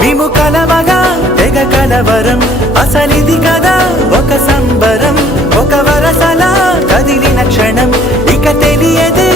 మేము కలవగా తెగ కలవరం అసలిది కదా ఒక సంబరం ఒక వరసలా కదిలిన క్షణం ఇక తెలియదే